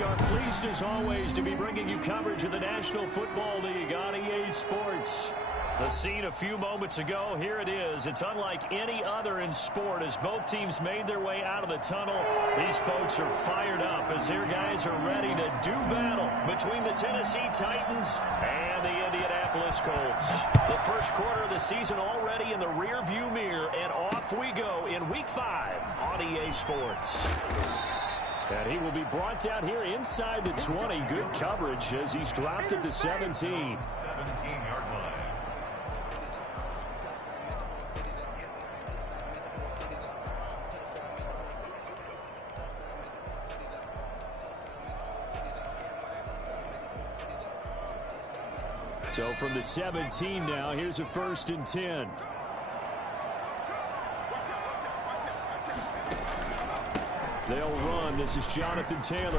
we are pleased as always to be bringing you coverage of the National Football League on EA Sports. The scene a few moments ago, here it is. It's unlike any other in sport as both teams made their way out of the tunnel. These folks are fired up as their guys are ready to do battle between the Tennessee Titans and the Indianapolis Colts. The first quarter of the season already in the rearview mirror, and off we go in Week 5 on EA Sports. And he will be brought down here inside the 20. Good coverage as he's dropped at the 17. 17-yard line. So from the 17 now, here's a 1st and 10. They'll run. This is Jonathan Taylor. And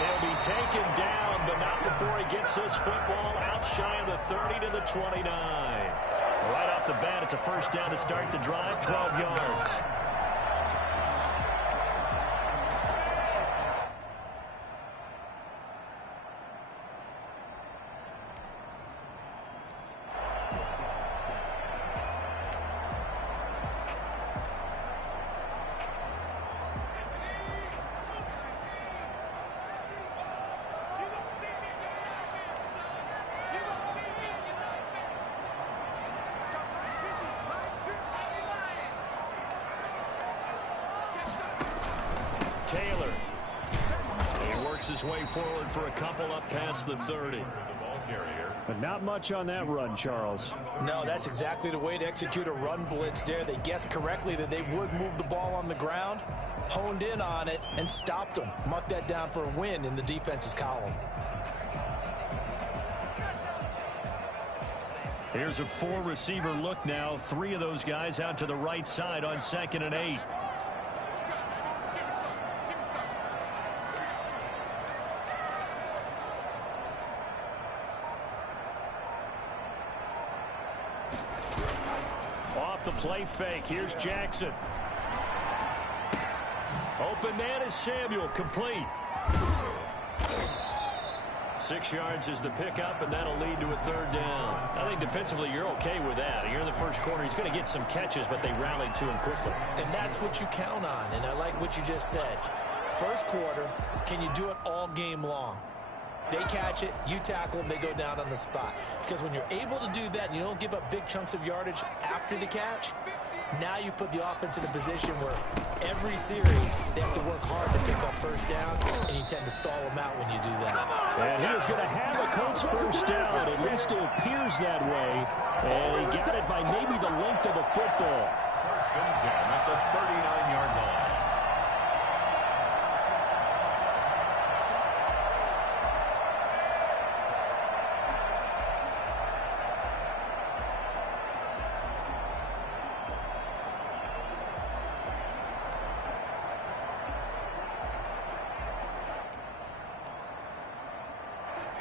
he'll be taken down, but not before he gets this football out shy of the 30 to the 29. Right off the bat, it's a 1st down to start the drive, 12 yards. Taylor. He works his way forward for a couple up past the 30. But not much on that run, Charles. No, that's exactly the way to execute a run blitz there. They guessed correctly that they would move the ball on the ground, honed in on it, and stopped them. Mark that down for a win in the defense's column. Here's a 4-receiver look now. 3 of those guys out to the right side on 2nd and 8. Off the play fake. Here's Jackson. Open man is Samuel. Complete. 6 yards is the pickup, and that'll lead to a 3rd down. I think defensively you're okay with that. You're in the first quarter. He's going to get some catches, but they rallied to him quickly. And that's what you count on, and I like what you just said. First quarter, can you do it all game long? They catch it, you tackle them, they go down on the spot. Because when you're able to do that and you don't give up big chunks of yardage after the catch, now you put the offense in a position where every series they have to work hard to pick up 1st downs, and you tend to stall them out when you do that. And he is going to have a Colts 1st down. At least it appears that way. And he got it by maybe the length of a football. 1st and 10 at the 39-yard line.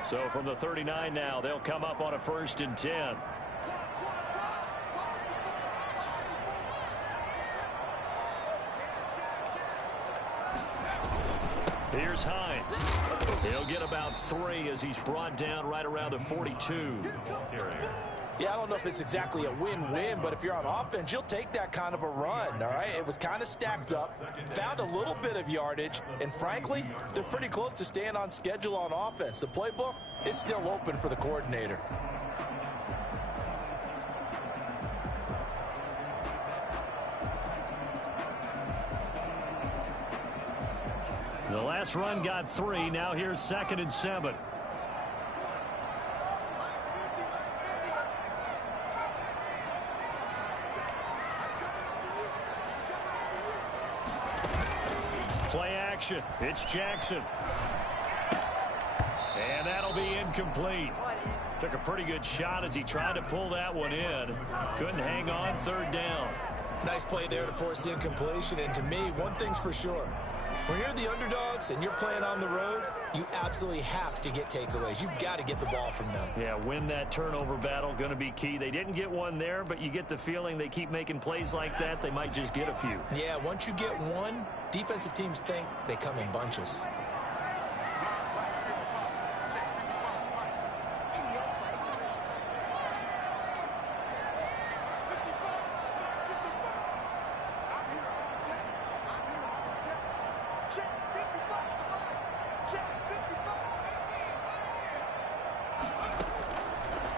So from the 39 now, they'll come up on a 1st and 10. Here's Hines. He'll get about 3 as he's brought down right around the 42. Yeah, I don't know if it's exactly a win-win, but if you're on offense, you'll take that kind of a run, all right? It was kind of stacked up, found a little bit of yardage, and frankly, they're pretty close to staying on schedule on offense. The playbook is still open for the coordinator. The last run got 3. Now here's 2nd and 7. Play action. It's Jackson. And that'll be incomplete. Took a pretty good shot as he tried to pull that one in. Couldn't hang on. 3rd down. Nice play there to force the incompletion. And to me, one thing's for sure. When you're the underdogs and you're playing on the road, you absolutely have to get takeaways. You've got to get the ball from them. Yeah, win that turnover battle, going to be key. They didn't get one there, but you get the feeling they keep making plays like that, they might just get a few. Yeah, once you get one, defensive teams think they come in bunches.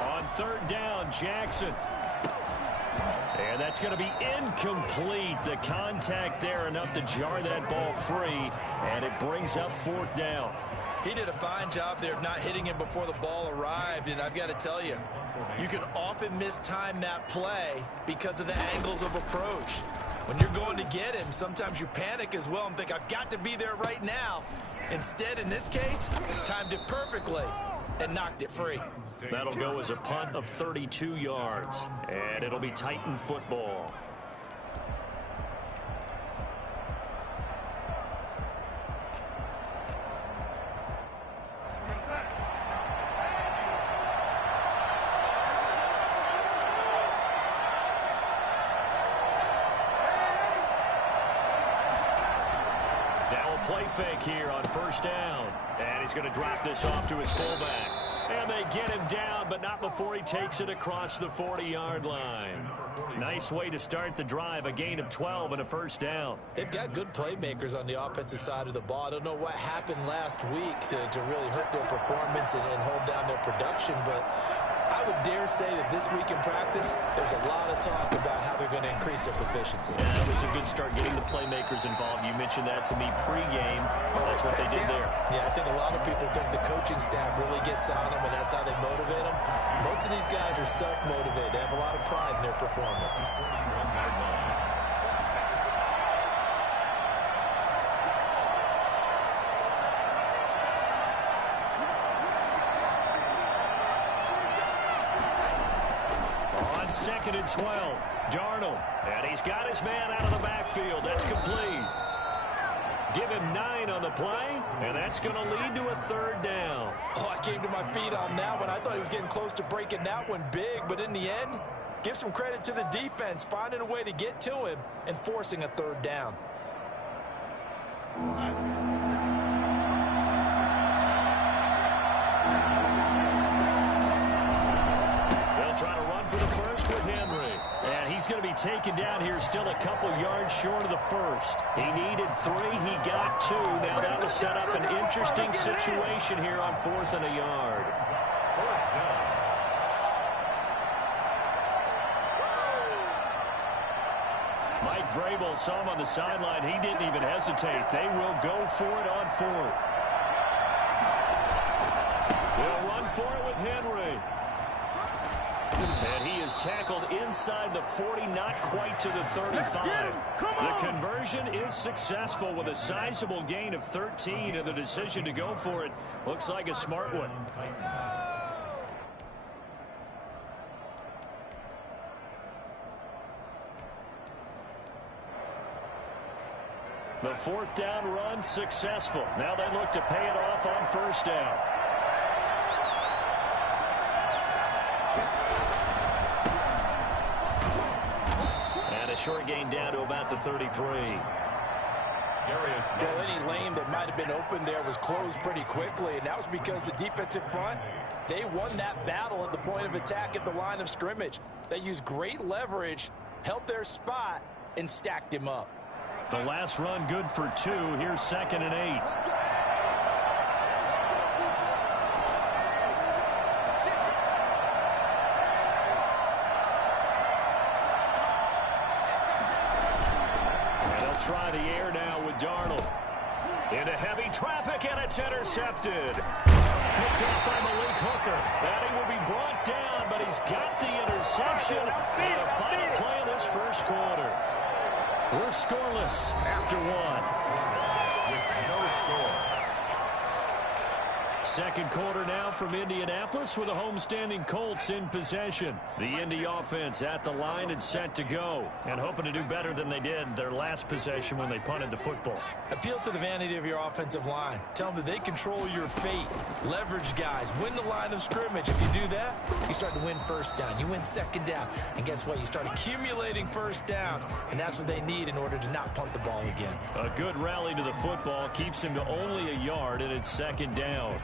On third down, Jackson. And that's going to be incomplete. The contact there enough to jar that ball free, and it brings up fourth down. He did a fine job there of not hitting him before the ball arrived, and I've got to tell you, you can often mistime that play because of the angles of approach. When you're going to get him, sometimes you panic as well and think, I've got to be there right now. Instead, in this case, timed it perfectly and knocked it free. That'll go as a punt of 32 yards, and it'll be Titan football. Play fake here on first down. And he's going to drop this off to his fullback. And they get him down, but not before he takes it across the 40-yard line. Nice way to start the drive, a gain of 12 and a first down. They've got good playmakers on the offensive side of the ball. I don't know what happened last week to really hurt their performance and hold down their production, but I would dare say that this week in practice, there's a lot of talk about how they're going to increase their proficiency. Yeah, it was a good start getting the playmakers involved. You mentioned that to me pregame. That's what they did there. Yeah, I think a lot of people think the coaching staff really gets on them, and that's how they motivate them. Most of these guys are self-motivated. They have a lot of pride in their performance. Second and 12. Darnold. And he's got his man out of the backfield. That's complete. Give him 9 on the play, and that's going to lead to a third down. Oh, I came to my feet on that one. I thought he was getting close to breaking that one big, but in the end, give some credit to the defense, finding a way to get to him and forcing a third down. Trying to run for the first with Henry. And he's going to be taken down here still a couple yards short of the first. He needed 3. He got 2. Now that will set up an interesting situation here on 4th and a yard. Mike Vrabel saw him on the sideline. He didn't even hesitate. They will go for it on 4th. They'll run for it with Henry. And he is tackled inside the 40, not quite to the 35. The conversion is successful with a sizable gain of 13, and the decision to go for it looks like a smart one. The 4th down run successful. Now they look to pay it off on first down. Short gain down to about the 33. Well, any lane that might have been open there was closed pretty quickly, and that was because the defensive front, they won that battle at the point of attack at the line of scrimmage. They used great leverage, held their spot, and stacked him up. The last run good for 2. Here's 2nd and 8. Try the air now with Darnold. Into heavy traffic, and it's intercepted. Picked off by Malik Hooker. And he will be brought down, but he's got the interception. And a final play of this first quarter. We're scoreless after 1. With no score. Second quarter now from Indianapolis with the homestanding Colts in possession. The Indy offense at the line and set to go, and hoping to do better than they did their last possession when they punted the football. Appeal to the vanity of your offensive line. Tell them that they control your fate. Leverage guys. Win the line of scrimmage. If you do that, you start to win first down. You win second down. And guess what? You start accumulating first downs, and that's what they need in order to not punt the ball again. A good rally to the football keeps him to only a yard, and it's second down.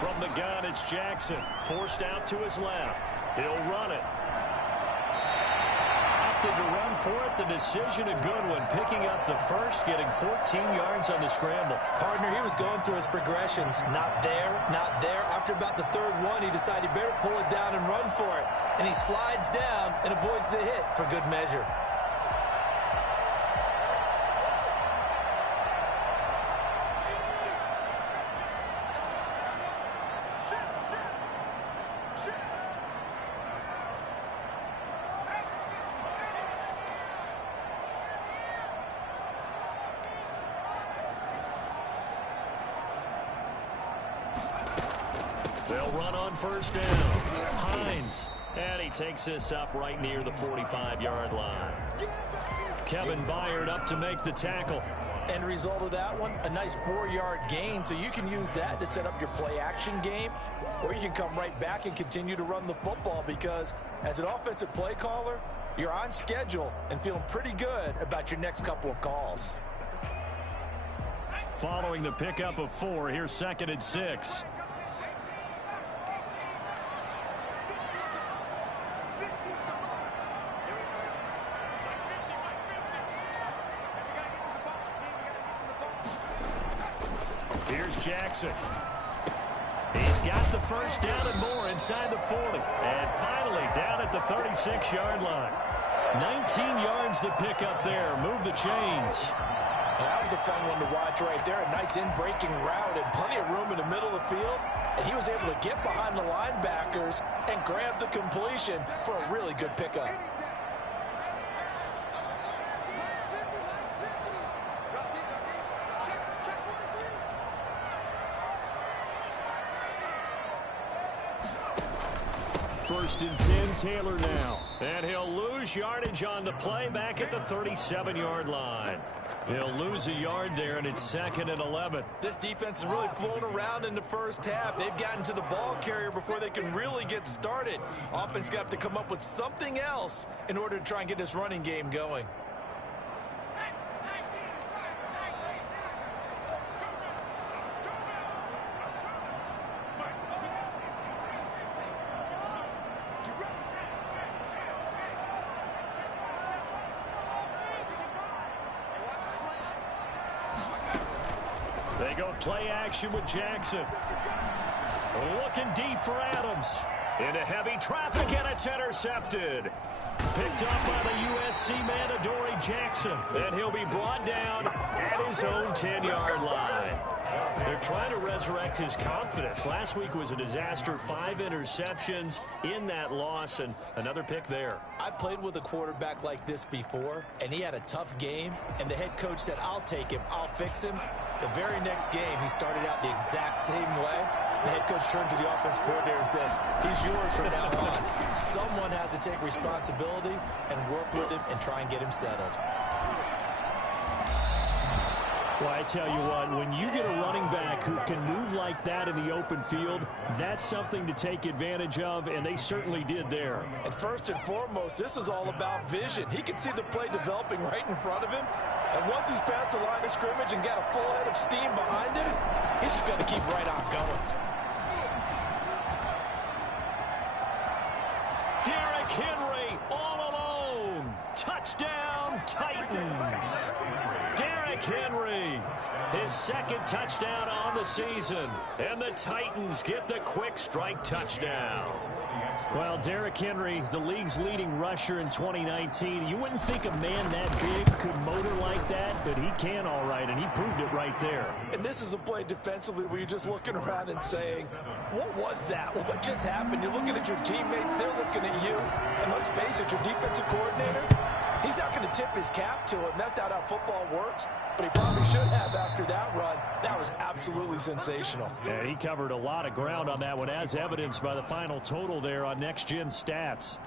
From the gun, it's Jackson. Forced out to his left. He'll run it. Opted to run for it. The decision a good one. Picking up the first, getting 14 yards on the scramble. Partner, he was going through his progressions. Not there, not there. After about the third one, he decided he better pull it down and run for it. And he slides down and avoids the hit for good measure. They'll run on first down. Hines. And he takes this up right near the 45-yard line. Kevin Byard up to make the tackle. End result of that one, a nice 4-yard gain. So you can use that to set up your play-action game, or you can come right back and continue to run the football because as an offensive play caller, you're on schedule and feeling pretty good about your next couple of calls. Following the pickup of 4, here's 2nd and 6. Here's Jackson. He's got the first down and more inside the 40. And finally down at the 36-yard line. 19 yards the pickup there. Move the chains. That was a fun one to watch right there. A nice in-breaking route and plenty of room in the middle of the field. And he was able to get behind the linebackers and grab the completion for a really good pickup. First and 10, Taylor now. And he'll lose yardage on the play back at the 37-yard line. He'll lose a yard there, and it's 2nd and 11. This defense is really flown around in the first half. They've gotten to the ball carrier before they can really get started. Offense got to come up with something else in order to try and get this running game going. They go play action with Jackson. Looking deep for Adams. Into heavy traffic, and it's intercepted. Picked up by the USC man, Adoree Jackson. And he'll be brought down at his own 10-yard line. They're trying to resurrect his confidence. Last week was a disaster. 5 interceptions in that loss, and another pick there. I played with a quarterback like this before, and he had a tough game, and the head coach said, I'll take him, I'll fix him. The very next game, he started out the exact same way. The head coach turned to the offense coordinator and said, he's yours from now on. Someone has to take responsibility and work with him and try and get him settled. Well, I tell you what, when you get a running back who can move like that in the open field, that's something to take advantage of, and they certainly did there. And first and foremost, this is all about vision. He can see the play developing right in front of him, and once he's past the line of scrimmage and got a full head of steam behind him, he's just going to keep right on going. Derrick Henry all alone. Touchdown, Titans. Derrick Henry, his 2nd touchdown on the season. And the Titans get the quick strike touchdown. Well, Derrick Henry, the league's leading rusher in 2019. You wouldn't think a man that big could motor like that, but he can all right, and he proved it right there. And this is a play defensively where you're just looking around and saying, what was that? What just happened? You're looking at your teammates, they're looking at you. And let's face it, your defensive coordinator, he's not going to tip his cap to it, and that's not how football works. But he probably should have after that run. That was absolutely sensational. And he covered a lot of ground on that one, as evidenced by the final total there on Next Gen Stats.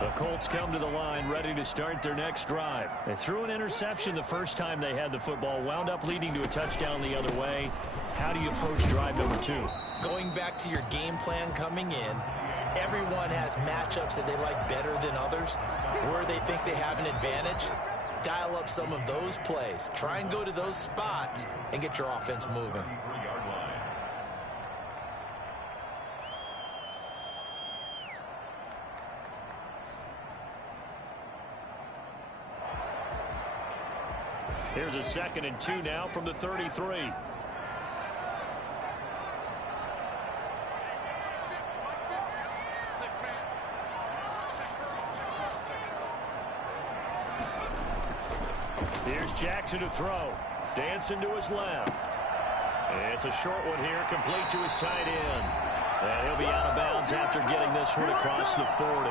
The Colts come to the line ready to start their next drive. They threw an interception the first time they had the football, wound up leading to a touchdown the other way. How do you approach drive number 2? Going back to your game plan coming in, everyone has matchups that they like better than others, where they think they have an advantage. Dial up some of those plays. Try and go to those spots and get your offense moving. Here's a 2nd and 2 now from the 33. Here's Jackson to throw. Dancing to his left. It's a short one here, complete to his tight end. And he'll be out of bounds after getting this one across the 40.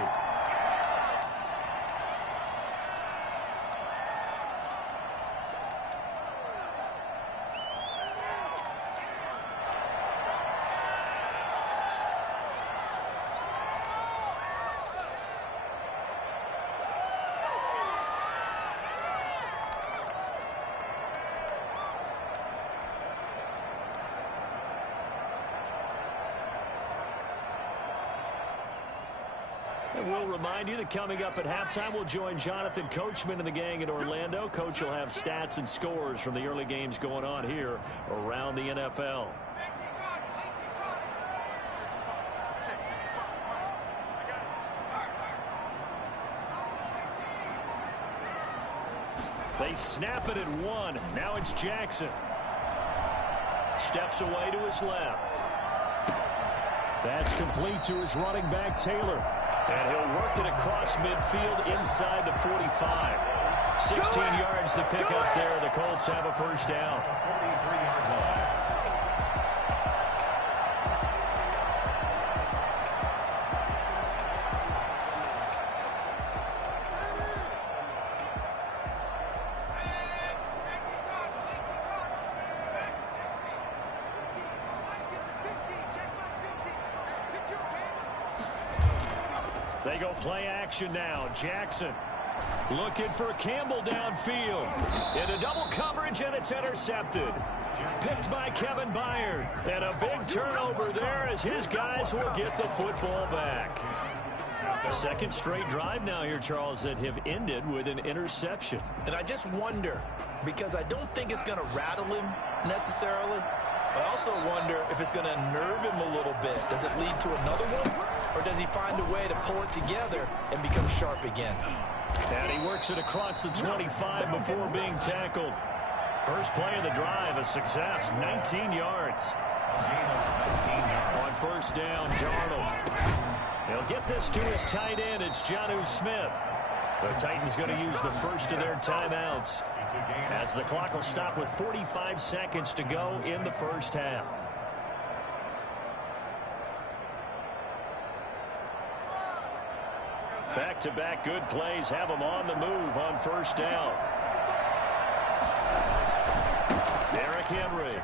And we'll remind you that coming up at halftime, we'll join Jonathan Coachman and the gang in Orlando. Coach will have stats and scores from the early games going on here around the NFL. They snap it at 1. Now it's Jackson. Steps away to his left. That's complete to his running back, Taylor. And he'll work it across midfield inside the 45. 16 yards to pick up there. The Colts have a first down. 43-yard line. They go play action now. Jackson looking for Campbell downfield. Into double coverage, and it's intercepted. Picked by Kevin Byard. And a big turnover there as his guys will get the football back. Second straight drive now here, Charles, that have ended with an interception. And I just wonder, because I don't think it's going to rattle him necessarily. I also wonder if it's going to unnerve him a little bit. Does it lead to another one? Or does he find a way to pull it together and become sharp again? And he works it across the 25 before being tackled. First play of the drive, a success, 19 yards. On first down, Darnold. He'll get this to his tight end. It's Jonnu Smith. The Titans going to use the first of their timeouts as the clock will stop with 45 seconds to go in the first half. Back-to-back good plays have them on the move on first down. Derrick Henry.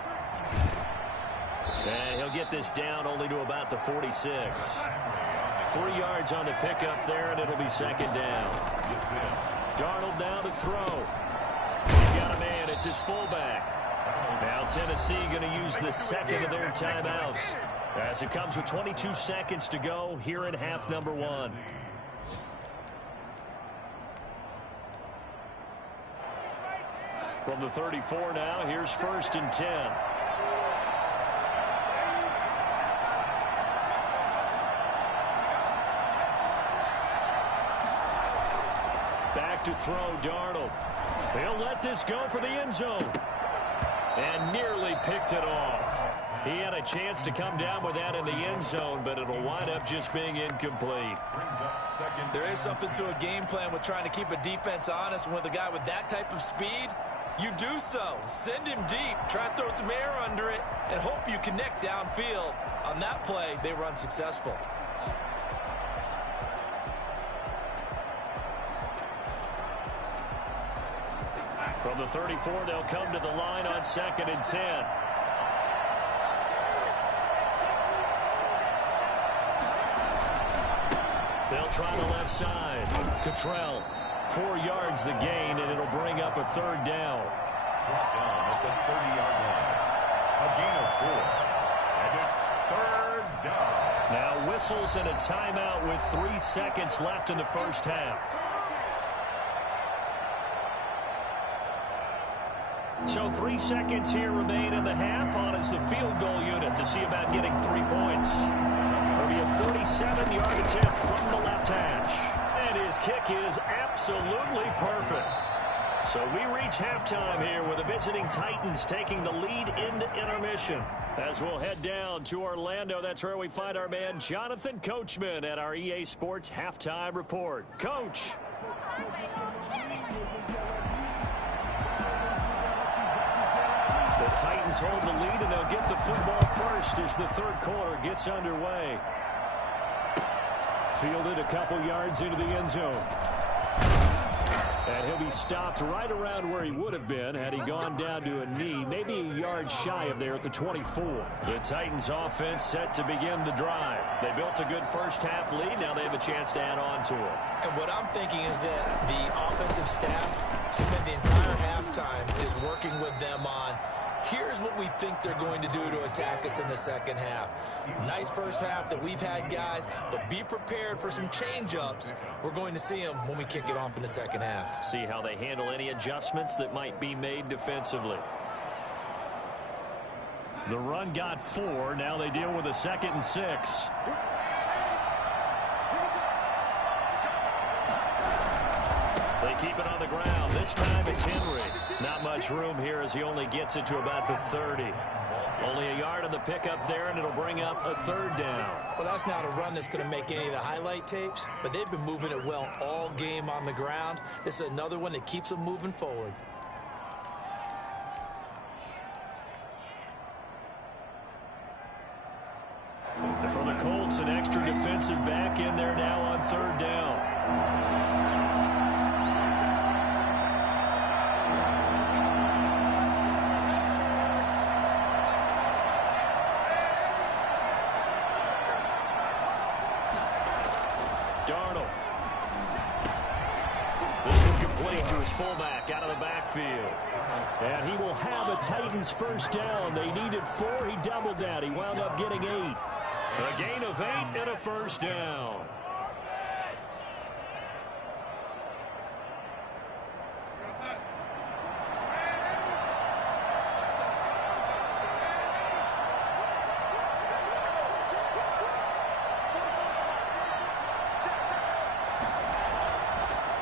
And he'll get this down only to about the 46. 3 yards on the pickup there, and it'll be second down. Darnold down to throw. He's got a man. It's his fullback. Now Tennessee going to use the second of their timeouts as it comes with 22 seconds to go here in half number 1. From the 34 now, here's first and 10. Back to throw, Darnold. He'll let this go for the end zone. And nearly picked it off. He had a chance to come down with that in the end zone, but it'll wind up just being incomplete. There is something to a game plan with trying to keep a defense honest. And with a guy with that type of speed, you do so. Send him deep. Try and throw some air under it and hope you connect downfield. On that play, they were unsuccessful. From the 34, they'll come to the line on second and 10. They'll try the left side. Cottrell, 4 yards the gain, and it'll bring up a third down. Brought down at the 30-yard line. A gain of 4. And it's third down. Now whistles and a timeout with 3 seconds left in the first half. So 3 seconds here remain in the half. On is the field goal unit to see about getting 3 points. It'll be a 47-yard attempt from the left hash. And his kick is absolutely perfect. So we reach halftime here with the visiting Titans taking the lead into intermission. As we'll head down to Orlando, that's where we find our man Jonathan Coachman at our EA Sports Halftime Report. Coach. The Titans hold the lead, and they'll get the football first as the third quarter gets underway. Fielded a couple yards into the end zone. And he'll be stopped right around where he would have been had he gone down to a knee, maybe a yard shy of there at the 24. The Titans offense set to begin the drive. They built a good first half lead. Now they have a chance to add on to it. And what I'm thinking is that the offensive staff spent the entire halftime just working with them on, here's what we think they're going to do to attack us in the second half. Nice first half that we've had, guys, but be prepared for some change-ups. We're going to see them when we kick it off in the second half. See how they handle any adjustments that might be made defensively. The run got 4. Now they deal with a 2nd and 6. They keep it on the ground. This time it's Henry. Not much room here as he only gets it to about the 30. Only a yard on the pickup there, and it'll bring up a 3rd down. Well, that's not a run that's going to make any of the highlight tapes, but they've been moving it well all game on the ground. This is another one that keeps them moving forward. For the Colts, an extra defensive back in there now on 3rd down. Fullback out of the backfield. And he will have a Titans first down. They needed 4. He doubled that. He wound up getting 8. A gain of 8 and a first down.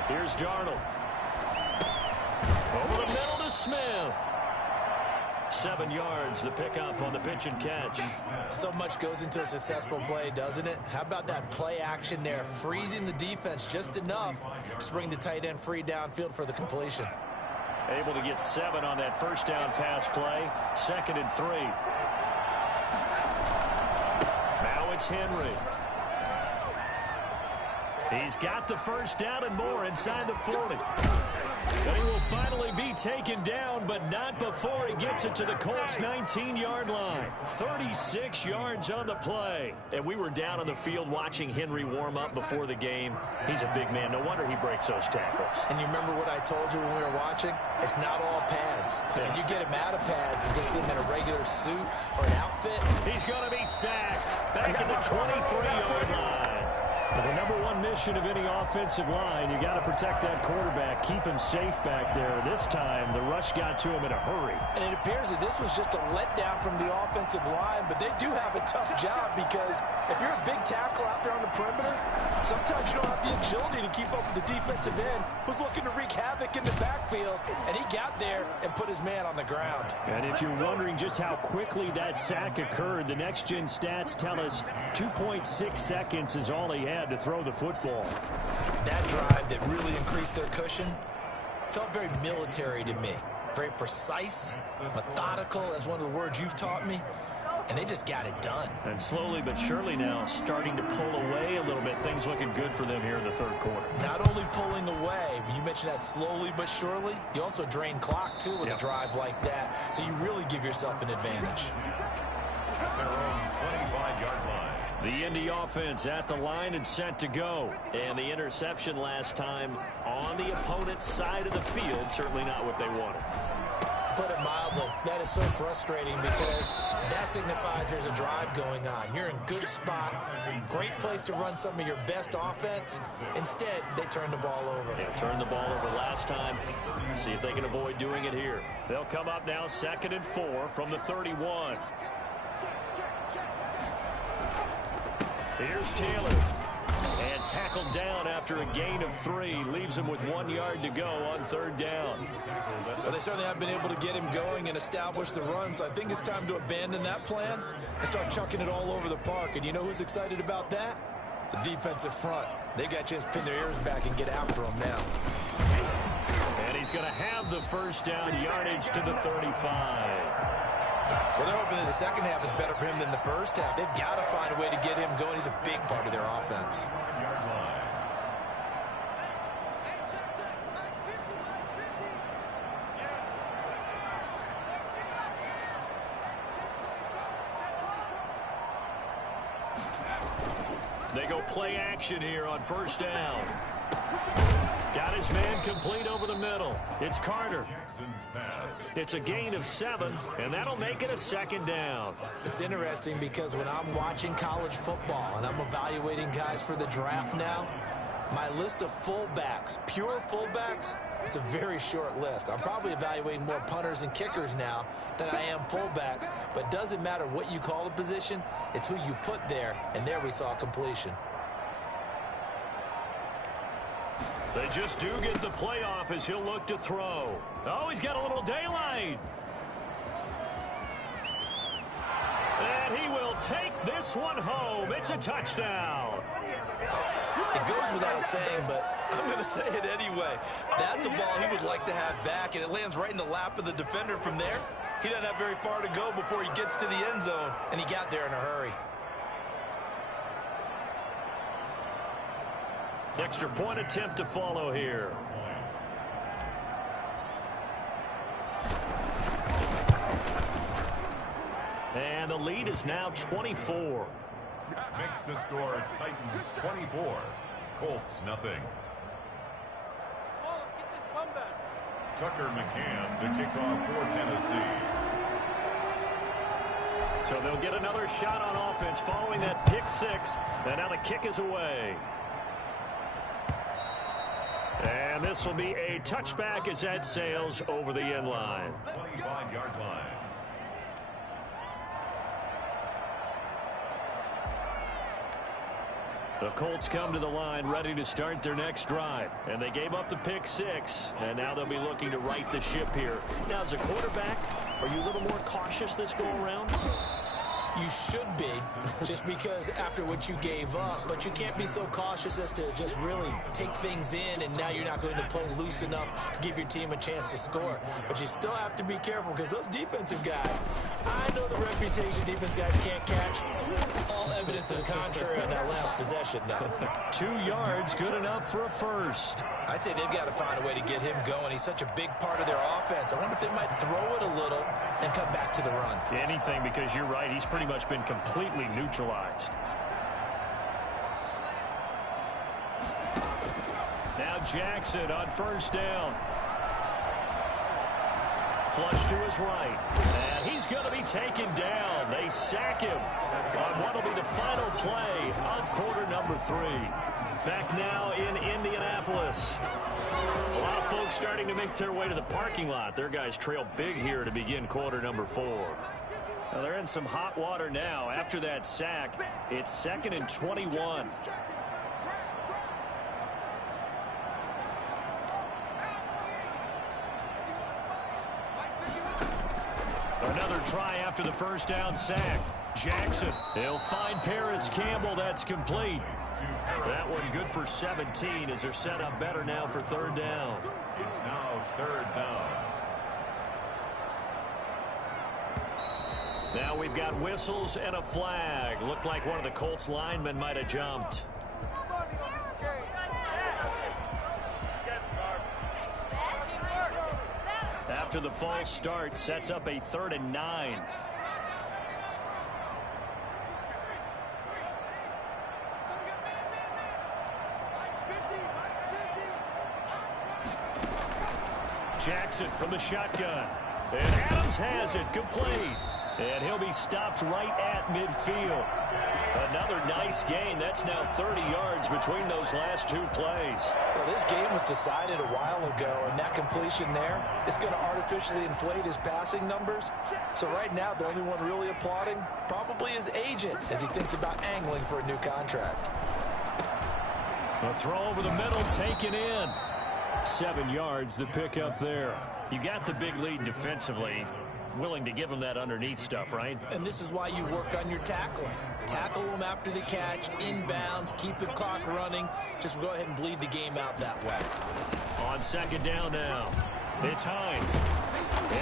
Here's Darnold. Over the middle to Smith. 7 yards, the pickup on the pitch and catch. So much goes into a successful play, doesn't it? How about that play action there, freezing the defense just enough to bring the tight end free downfield for the completion. Able to get 7 on that first down pass play. 2nd and 3. Now it's Henry. He's got the first down and more inside the 40. And he will finally be taken down, but not before he gets it to the Colts' 19-yard line. 36 yards on the play. And we were down on the field watching Henry warm up before the game. He's a big man. No wonder he breaks those tackles. And you remember what I told you when we were watching? It's not all pads. Yeah. When you get him out of pads and just see him in a regular suit or an outfit. He's going to be sacked back at the 23-yard line. Well, the number one mission of any offensive line, you got to protect that quarterback, keep him safe back there. This time, the rush got to him in a hurry. And it appears that this was just a letdown from the offensive line, but they do have a tough job because if you're a big tackle out there on the perimeter, sometimes you don't have the agility to keep up with the defensive end who's looking to wreak havoc in the backfield, and he got there and put his man on the ground. And if you're wondering just how quickly that sack occurred, the next-gen stats tell us 2.6 seconds is all he had to throw the football. That drive that really increased their cushion felt very military to me. Very precise, methodical, as one of the words you've taught me. And they just got it done. And slowly but surely now starting to pull away a little bit. Things looking good for them here in the third quarter. Not only pulling away, but you mentioned that slowly but surely. You also drain clock, too, with a drive like that. So you really give yourself an advantage. At their own 25-yard line. The Indy offense at the line and set to go. And the interception last time on the opponent's side of the field. Certainly not what they wanted. put it mildly. That is so frustrating because that signifies there's a drive going on. You're in good spot, great place to run some of your best offense. Instead, they turn the ball over. Yeah, turned the ball over last time. See if they can avoid doing it here. They'll come up now 2nd and 4 from the 31. Here's Taylor. And tackled down after a gain of 3. Leaves him with 1 yard to go on 3rd down. Well, they certainly have been able to get him going and establish the run, so I think it's time to abandon that plan and start chucking it all over the park. And you know who's excited about that? The defensive front. They got a chance to pin their ears back and get after him now. And he's going to have the 1st down, yardage to the 35. Well, they're hoping that the second half is better for him than the first half. They've got to find a way to get him going. He's a big part of their offense. They go play action here on 1st down. Got his man complete over the middle. It's Carter. It's a gain of 7, and that'll make it a 2nd down. It's interesting because when I'm watching college football and I'm evaluating guys for the draft now, my list of fullbacks, pure fullbacks, it's a very short list. I'm probably evaluating more punters and kickers now than I am fullbacks, but it doesn't matter what you call the position, it's who you put there, and there we saw completion. They just do get the playoff as he'll look to throw. Oh, he's got a little daylight. And he will take this one home. It's a touchdown. It goes without saying, but I'm going to say it anyway. That's a ball he would like to have back, and it lands right in the lap of the defender from there. He doesn't have very far to go before he gets to the end zone, and he got there in a hurry. Extra point attempt to follow here. And the lead is now 24. Makes the score Titans 24. Colts nothing. Let's get this comeback. Tucker McCann to kick off for Tennessee. So they'll get another shot on offense following that pick 6. And now the kick is away. And this will be a touchback as that sails over the end line. 25-yard line. The Colts come to the line ready to start their next drive. And they gave up the pick 6. And now they'll be looking to right the ship here. Now, as a quarterback, are you a little more cautious this go around? You should be, just because after what you gave up, but you can't be so cautious as to just really take things in, and now you're not going to play loose enough to give your team a chance to score. But you still have to be careful because those defensive guys, I know the reputation defense guys can't catch. All evidence to the contrary on that last possession, though. 2 yards, good enough for a first. I'd say they've got to find a way to get him going. He's such a big part of their offense. I wonder if they might throw it a little and come back to the run. Anything, because you're right. He's pretty much been completely neutralized. Now Jackson on 1st down. Flush to his right. And he's going to be taken down. They sack him on what will be the final play of quarter number 3. Back now in Indianapolis. A lot of folks starting to make their way to the parking lot. Their guys trail big here to begin quarter number 4. Well, they're in some hot water now. After that sack, it's 2nd and 21. Another try after the 1st down sack. Jackson, he'll find Paris Campbell. That's complete. That one good for 17 as they're set up better now for 3rd down. It's now 3rd down. Now we've got whistles and a flag. Looked like one of the Colts linemen might have jumped. After the false start, sets up a 3rd and 9. Jackson from the shotgun. And Adams has it complete. And he'll be stopped right at midfield. Another nice gain. That's now 30 yards between those last two plays. Well, this game was decided a while ago, and that completion there is going to artificially inflate his passing numbers. So right now, the only one really applauding probably his agent as he thinks about angling for a new contract. A throw over the middle, taken in. 7 yards, the pickup there. You got the big lead defensively. Willing to give him that underneath stuff, right? And this is why you work on your tackling. Tackle them after the catch, inbounds, keep the clock running. Just go ahead and bleed the game out that way. On second down now, it's Hines.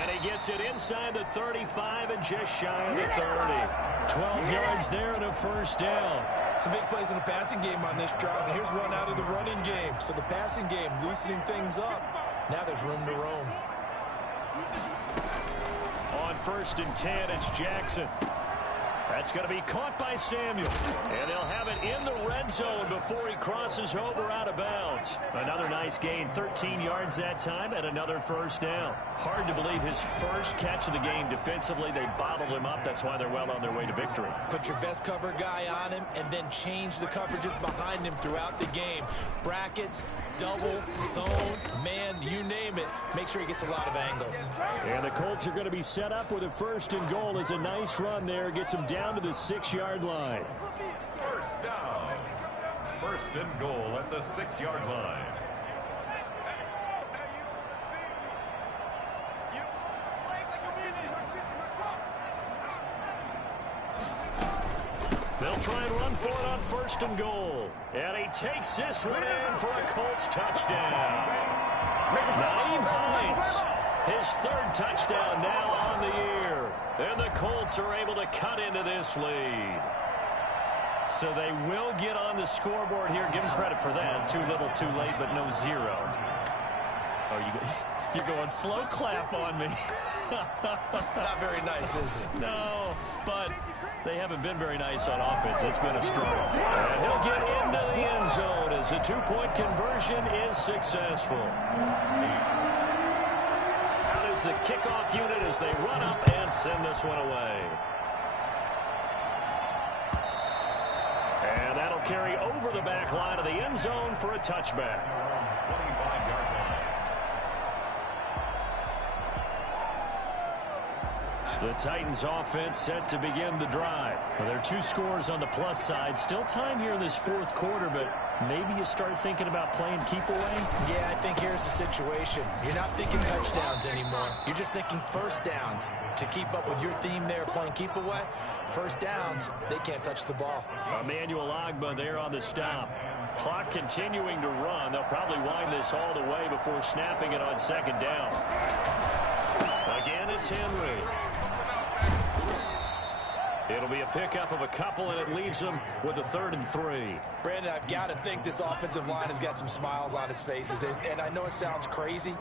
And he gets it inside the 35 and just shy of the 30. 12 yards there and a first down. Some big plays in the passing game on this drive, and here's one out of the running game. So the passing game loosening things up. Now there's room to roam. On 1st and 10, it's Jackson. That's going to be caught by Samuel. And they'll have it in the red zone before he crosses over out of bounds. Another nice gain, 13 yards that time, and another first down. Hard to believe his first catch of the game defensively. They bottled him up. That's why they're well on their way to victory. Put your best cover guy on him and then change the coverages behind him throughout the game. Brackets, double, zone, man, you name it. Make sure he gets a lot of angles. And the Colts are going to be set up with a 1st and goal. It's a nice run there. Gets him down to the 6-yard line. First down. 1st and goal at the 6-yard line. They'll try and run for it on 1st and goal. And he takes this one in for a Colts touchdown. Naeem Hines, his 3rd touchdown now on the year. And the Colts are able to cut into this lead. So they will get on the scoreboard here. Give them credit for that. Too little, too late, but no 0. Oh, you're going slow clap on me. Not very nice, is it? No, but they haven't been very nice on offense. It's been a struggle. And he'll get into the end zone as the 2-point conversion is successful. Out is the kickoff unit as they run up and send this one away. And that'll carry over the back line of the end zone for a touchback. 25-yard line. The Titans offense set to begin the drive. Well, there are 2 scores on the plus side. Still time here in this 4th quarter, but maybe you start thinking about playing keep away? Yeah, I think here's the situation. You're not thinking touchdowns anymore. You're just thinking first downs. To keep up with your theme there, playing keep away, first downs, they can't touch the ball. Emmanuel Ogbah there on the stop. Clock continuing to run. They'll probably wind this all the way before snapping it on 2nd down. Again, it's Henry. It'll be a pickup of a couple, and it leaves them with a 3rd and 3. Brandon, I've got to think this offensive line has got some smiles on its faces. And I know it sounds crazy,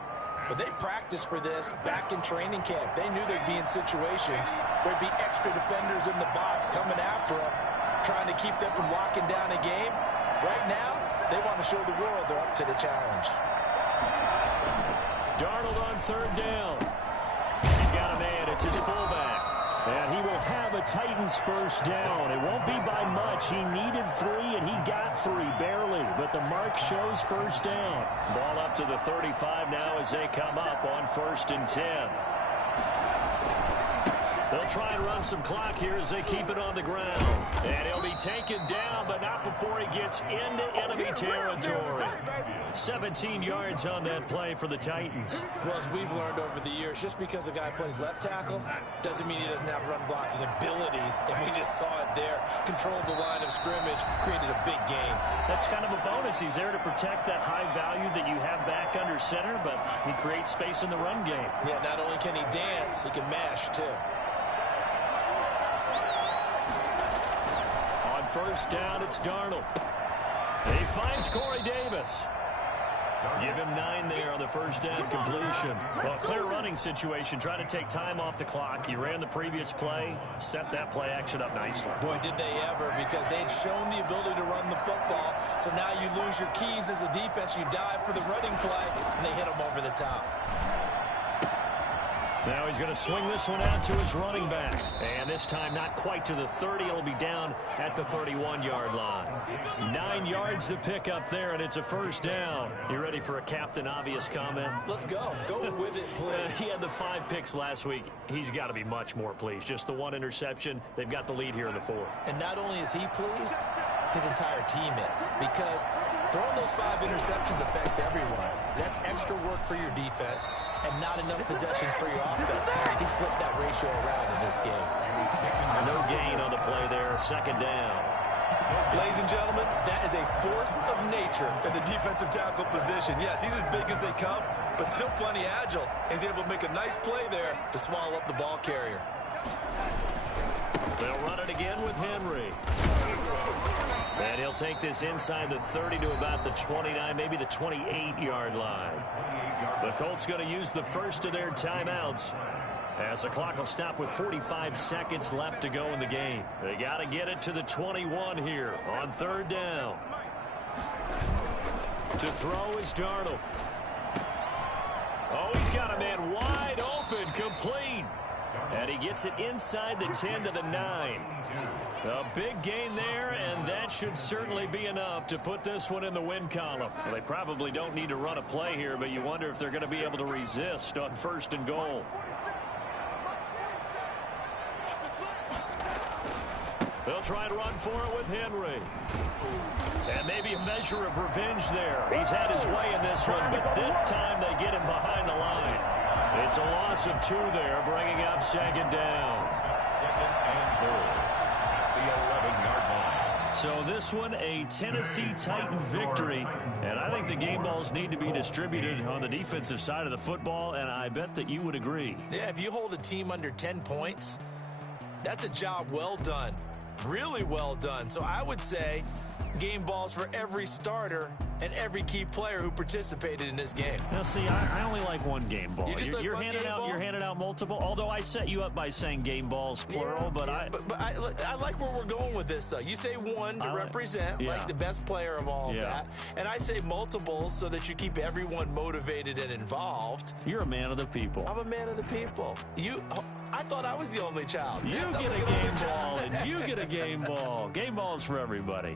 but they practiced for this back in training camp. They knew they'd be in situations where there'd be extra defenders in the box coming after them, trying to keep them from locking down a game. Right now, they want to show the world they're up to the challenge. Darnold on 3rd down. He's got a man. It's his fullback. And he will have a Titans first down. It won't be by much. He needed 3, and he got 3, barely. But the mark shows first down. Ball up to the 35 now as they come up on 1st and 10. They'll try and run some clock here as they keep it on the ground. And he'll be taken down, but not before he gets into enemy territory. 17 yards on that play for the Titans. Well, as we've learned over the years, just because a guy plays left tackle doesn't mean he doesn't have run blocking abilities. And we just saw it there. Controlled the line of scrimmage, created a big gain. That's kind of a bonus. He's there to protect that high value that you have back under center, but he creates space in the run game. Yeah, not only can he dance, he can mash, too. On 1st down, it's Darnold. He finds Corey Davis. Give him 9 there on the 1st down completion. Well, clear running situation. Trying to take time off the clock. He ran the previous play, set that play action up nicely. Boy, did they ever, because they had shown the ability to run the football. So now you lose your keys as a defense. You dive for the running play, and they hit them over the top. Now he's going to swing this one out to his running back. And this time not quite to the 30. It'll be down at the 31-yard line. 9 yards to pick up there, and it's a first down. You ready for a Captain Obvious comment? Let's go. Go with it, please. He had the 5 picks last week. He's got to be much more pleased. Just the 1 interception. They've got the lead here in the 4th. And not only is he pleased, his entire team is. Because throwing those 5 interceptions affects everyone. That's extra work for your defense and not enough possessions for your offense. He's flipped that ratio around in this game. No gain on the play there. Second down. Ladies and gentlemen, that is a force of nature in the defensive tackle position. Yes, he's as big as they come, but still plenty agile. He's able to make a nice play there to swallow up the ball carrier. They'll run it again with Henry. And he'll take this inside the 30 to about the 29, maybe the 28-yard line. The Colts going to use the first of their timeouts, as the clock will stop with 45 seconds left to go in the game. They got to get it to the 21 here on 3rd down. To throw is Darnold. Oh, he's got a man wide open, complete. And he gets it inside the 10 to the 9. A big gain there, and that should certainly be enough to put this one in the win column. Well, they probably don't need to run a play here, but you wonder if they're going to be able to resist on 1st and goal. They'll try and run for it with Henry. And maybe a measure of revenge there. He's had his way in this one, but this time they get him behind the line. It's a loss of 2 there, bringing up 2nd down. 2nd and goal at the 11-yard line. So this one, a Tennessee Titan victory. And I think the game balls need to be distributed on the defensive side of the football, and I bet that you would agree. Yeah, if you hold a team under 10 points, that's a job well done. Really well done. So I would say game balls for every starter and every key player who participated in this game. Now, see, I only like 1 game ball. You're handing out multiple. Although I set you up by saying game balls plural, yeah, but I like where we're going with this. You say 1 to represent like the best player of all of that, and I say multiples so that you keep everyone motivated and involved. You're a man of the people. I'm a man of the people. I thought I was the only child. You get a game ball, and you get a game ball. Game balls for everybody.